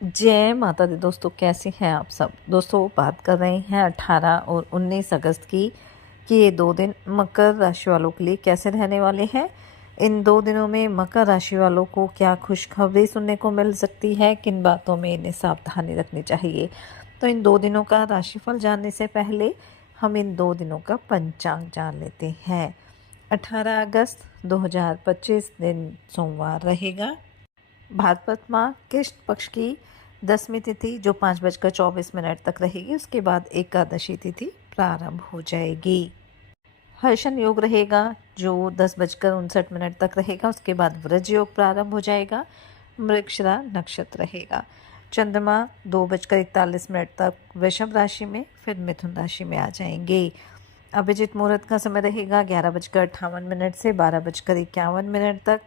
जय माता दी दोस्तों, कैसे हैं आप सब। दोस्तों बात कर रहे हैं 18 और 19 अगस्त की कि ये 2 दिन मकर राशि वालों के लिए कैसे रहने वाले हैं। इन 2 दिनों में मकर राशि वालों को क्या खुशखबरी सुनने को मिल सकती है, किन बातों में इन्हें सावधानी रखनी चाहिए। तो इन 2 दिनों का राशिफल जानने से पहले हम इन 2 दिनों का पंचांग जान लेते हैं। 18 अगस्त 2025 दिन सोमवार रहेगा। भाद्रपद माह कृष्ण पक्ष की 10वीं तिथि जो 5:24 तक रहेगी। उसके बाद एकादशी तिथि प्रारंभ हो जाएगी। हर्षण योग रहेगा जो 10:59 तक रहेगा। उसके बाद वृज योग प्रारंभ हो जाएगा। मृगशिरा नक्षत्र रहेगा। चंद्रमा 2:41 तक वृषभ राशि में, फिर मिथुन राशि में आ जाएंगे। अभिजित मुहूर्त का समय रहेगा 11:58 से 12:51 तक।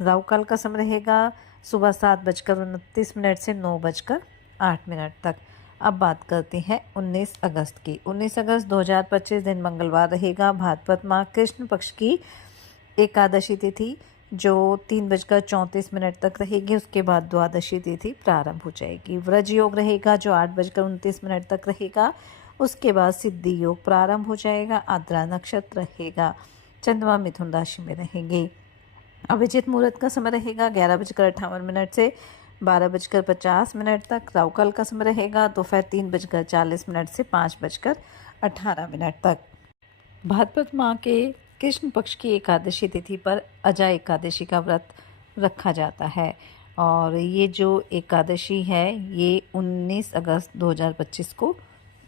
राहु काल का समय रहेगा सुबह 7:29 से 9:08 तक। अब बात करते हैं 19 अगस्त की। 19 अगस्त 2025 दिन मंगलवार रहेगा। भाद्रपद माह कृष्ण पक्ष की एकादशी तिथि जो 3:34 तक रहेगी। उसके बाद द्वादशी तिथि प्रारंभ हो जाएगी। व्रज योग रहेगा जो 8:29 तक रहेगा। उसके बाद सिद्धि योग प्रारंभ हो जाएगा। आद्रा नक्षत्र रहेगा। चंद्रमा मिथुन राशि में रहेंगे। अभिजित मुहूर्त का समय रहेगा 11:58 से 12:50 तक। राहु काल का समय रहेगा दोपहर 3:40 से 5:18 तक। भाद्रपद माह के कृष्ण पक्ष की एकादशी तिथि पर अजा एकादशी का व्रत रखा जाता है और ये जो एकादशी है ये 19 अगस्त 2025 को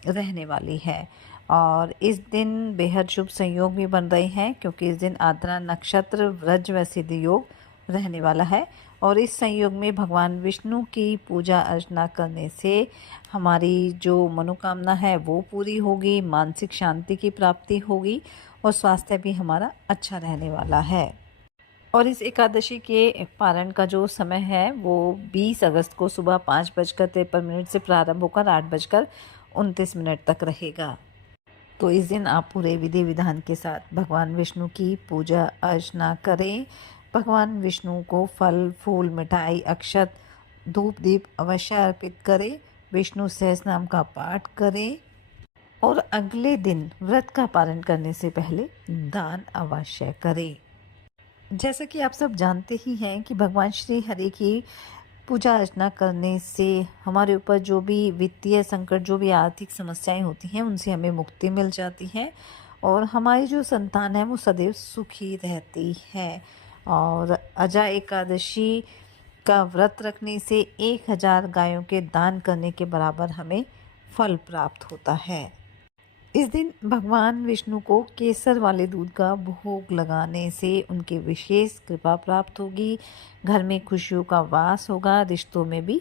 रहने वाली है। और इस दिन बेहद शुभ संयोग भी बन रहे हैं क्योंकि इस दिन आद्रा नक्षत्र व्रज व सिद्ध योग रहने वाला है। और इस संयोग में भगवान विष्णु की पूजा अर्चना करने से हमारी जो मनोकामना है वो पूरी होगी, मानसिक शांति की प्राप्ति होगी और स्वास्थ्य भी हमारा अच्छा रहने वाला है। और इस एकादशी के पारण का जो समय है वो 20 अगस्त को सुबह 5:53 से प्रारंभ होकर 8:29 तक रहेगा। तो इस दिन आप पूरे विधि विधान के साथ भगवान विष्णु की पूजा अर्चना करें। भगवान विष्णु को फल फूल मिठाई अक्षत धूप दीप अवश्य अर्पित करें। विष्णु सहस्रनाम का पाठ करें और अगले दिन व्रत का पालन करने से पहले दान अवश्य करें। जैसा कि आप सब जानते ही हैं कि भगवान श्री हरि की पूजा अर्चना करने से हमारे ऊपर जो भी वित्तीय संकट, जो भी आर्थिक समस्याएं होती हैं उनसे हमें मुक्ति मिल जाती है और हमारी जो संतान है वो सदैव सुखी रहती है। और अजा एकादशी का व्रत रखने से 1000 गायों के दान करने के बराबर हमें फल प्राप्त होता है। इस दिन भगवान विष्णु को केसर वाले दूध का भोग लगाने से उनकी विशेष कृपा प्राप्त होगी। घर में खुशियों का वास होगा, रिश्तों में भी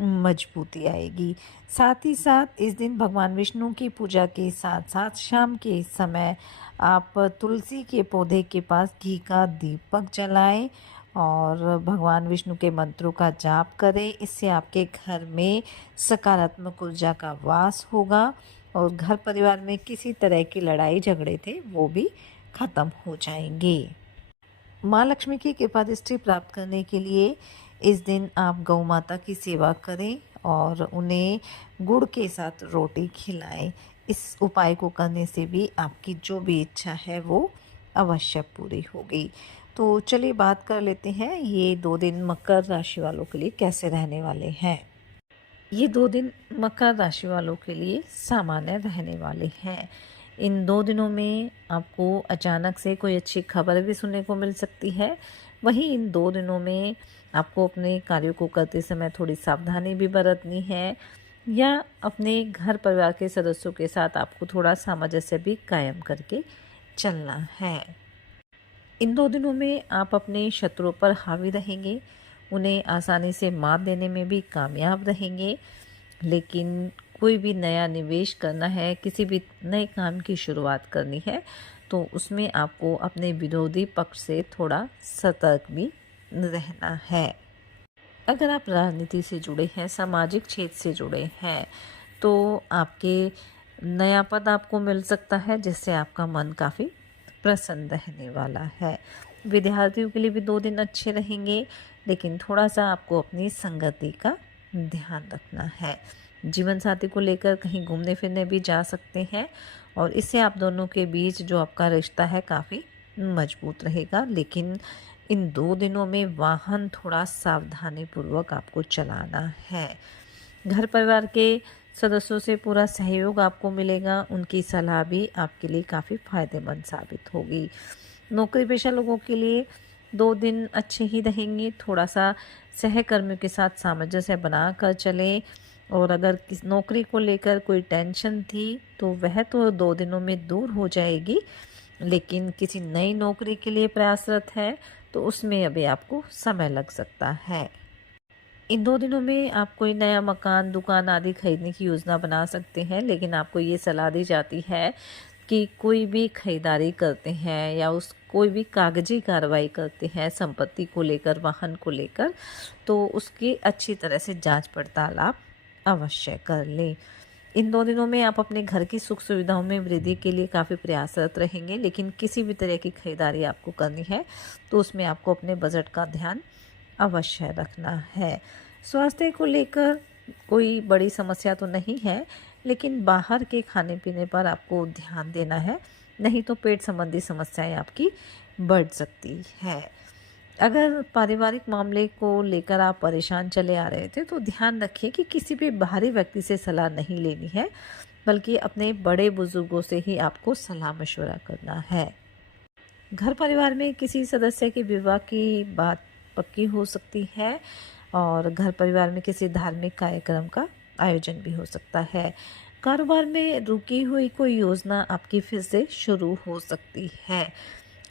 मजबूती आएगी। साथ ही साथ इस दिन भगवान विष्णु की पूजा के साथ साथ शाम के समय आप तुलसी के पौधे के पास घी का दीपक जलाएं और भगवान विष्णु के मंत्रों का जाप करें। इससे आपके घर में सकारात्मक ऊर्जा का वास होगा और घर परिवार में किसी तरह की लड़ाई झगड़े थे वो भी खत्म हो जाएंगे। माँ लक्ष्मी की कृपा दृष्टि प्राप्त करने के लिए इस दिन आप गौ माता की सेवा करें और उन्हें गुड़ के साथ रोटी खिलाएं। इस उपाय को करने से भी आपकी जो भी इच्छा है वो अवश्य पूरी होगी। तो चलिए बात कर लेते हैं ये 2 दिन मकर राशि वालों के लिए कैसे रहने वाले हैं। ये 2 दिन मकर राशि वालों के लिए सामान्य रहने वाले हैं। इन 2 दिनों में आपको अचानक से कोई अच्छी खबर भी सुनने को मिल सकती है। वहीं इन 2 दिनों में आपको अपने कार्यों को करते समय थोड़ी सावधानी भी बरतनी है या अपने घर परिवार के सदस्यों के साथ आपको थोड़ा सामंजस्य भी कायम करके चलना है। इन 2 दिनों में आप अपने शत्रुओं पर हावी रहेंगे, उन्हें आसानी से मात देने में भी कामयाब रहेंगे। लेकिन कोई भी नया निवेश करना है, किसी भी नए काम की शुरुआत करनी है तो उसमें आपको अपने विरोधी पक्ष से थोड़ा सतर्क भी रहना है। अगर आप राजनीति से जुड़े हैं, सामाजिक क्षेत्र से जुड़े हैं तो आपके नया पद आपको मिल सकता है जिससे आपका मन काफ़ी प्रसन्न रहने वाला है। विद्यार्थियों के लिए भी 2 दिन अच्छे रहेंगे लेकिन थोड़ा सा आपको अपनी संगति का ध्यान रखना है। जीवन साथी को लेकर कहीं घूमने फिरने भी जा सकते हैं और इससे आप दोनों के बीच जो आपका रिश्ता है काफ़ी मजबूत रहेगा। लेकिन इन 2 दिनों में वाहन थोड़ा सावधानी पूर्वक आपको चलाना है। घर परिवार के सदस्यों से पूरा सहयोग आपको मिलेगा। उनकी सलाह भी आपके लिए काफ़ी फ़ायदेमंद साबित होगी। नौकरी पेशा लोगों के लिए 2 दिन अच्छे ही रहेंगे। थोड़ा-सा सहकर्मियों के साथ सामंजस्य बनाकर चलें और अगर किस नौकरी को लेकर कोई टेंशन थी, तो वह तो 2 दिनों में दूर हो जाएगी। लेकिन किसी नई नौकरी के लिए प्रयासरत है, तो उसमें अभी आपको समय लग सकता है। इन 2 दिनों में आप कोई नया मकान, दुकान आदि खरीदने की योजना बना सकते हैं, लेकिन आपको ये सलाह दी जाती है कि कोई भी खरीदारी करते हैं या उस कोई भी कागजी कार्रवाई करते हैं संपत्ति को लेकर, वाहन को लेकर, तो उसकी अच्छी तरह से जांच पड़ताल आप अवश्य कर लें। इन 2 दिनों में आप अपने घर की सुख सुविधाओं में वृद्धि के लिए काफ़ी प्रयासरत रहेंगे, लेकिन किसी भी तरह की खरीदारी आपको करनी है, तो उसमें आपको अपने बजट का ध्यान अवश्य रखना है। स्वास्थ्य को लेकर कोई बड़ी समस्या तो नहीं है, लेकिन बाहर के खाने-पीने पर आपको ध्यान देना है, नहीं तो पेट संबंधी समस्याएँ आपकी बढ़ सकती है। अगर पारिवारिक मामले को लेकर आप परेशान चले आ रहे थे, तो ध्यान रखिए कि किसी भी बाहरी व्यक्ति से सलाह नहीं लेनी है, बल्कि अपने बड़े-बुजुर्गों से ही आपको सलाह-मशवरा करना है। घर परिवार में किसी सदस्य के विवाह की बात पक्की हो सकती है और घर परिवार में किसी धार्मिक कार्यक्रम का आयोजन भी हो सकता है। कारोबार में रुकी हुई कोई योजना आपकी फिर से शुरू हो सकती है,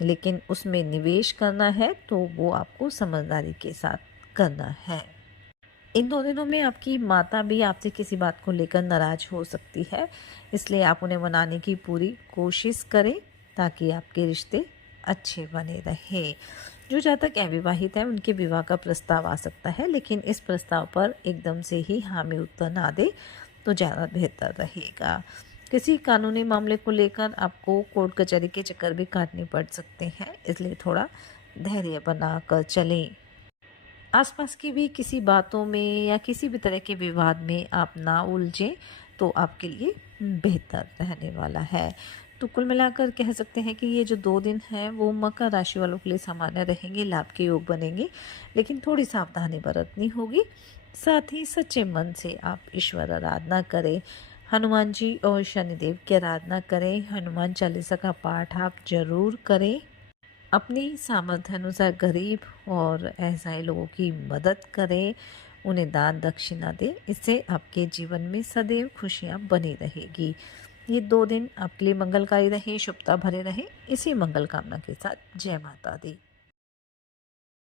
लेकिन उसमें निवेश करना है तो वो आपको समझदारी के साथ करना है। इन 2 दिनों में आपकी माता भी आपसे किसी बात को लेकर नाराज हो सकती है, इसलिए आप उन्हें मनाने की पूरी कोशिश करें ताकि आपके रिश्ते अच्छे बने रहें। जो जातक अविवाहित हैं उनके विवाह का प्रस्ताव आ सकता है, लेकिन इस प्रस्ताव पर एकदम से ही हामी उत्तर ना दें तो ज़्यादा बेहतर रहेगा। किसी कानूनी मामले को लेकर आपको कोर्ट कचहरी के चक्कर भी काटने पड़ सकते हैं, इसलिए थोड़ा धैर्य बनाकर चलें। आसपास की भी किसी बातों में या किसी भी तरह के विवाद में आप ना उलझें तो आपके लिए बेहतर रहने वाला है। तो कुल मिलाकर कह सकते हैं कि ये जो 2 दिन हैं वो मकर राशि वालों के लिए सामान्य रहेंगे, लाभ के योग बनेंगे, लेकिन थोड़ी सावधानी बरतनी होगी। साथ ही सच्चे मन से आप ईश्वर आराधना करें, हनुमान जी और शनिदेव की आराधना करें, हनुमान चालीसा का पाठ आप जरूर करें। अपनी सामर्थ्य अनुसार गरीब और असहाय लोगों की मदद करें, उन्हें दान दक्षिणा दें। इससे आपके जीवन में सदैव खुशियाँ बनी रहेगी। ये 2 दिन आपके लिए मंगलकारी रहे, शुभता भरे रहे। इसी मंगल कामना के साथ जय माता दी।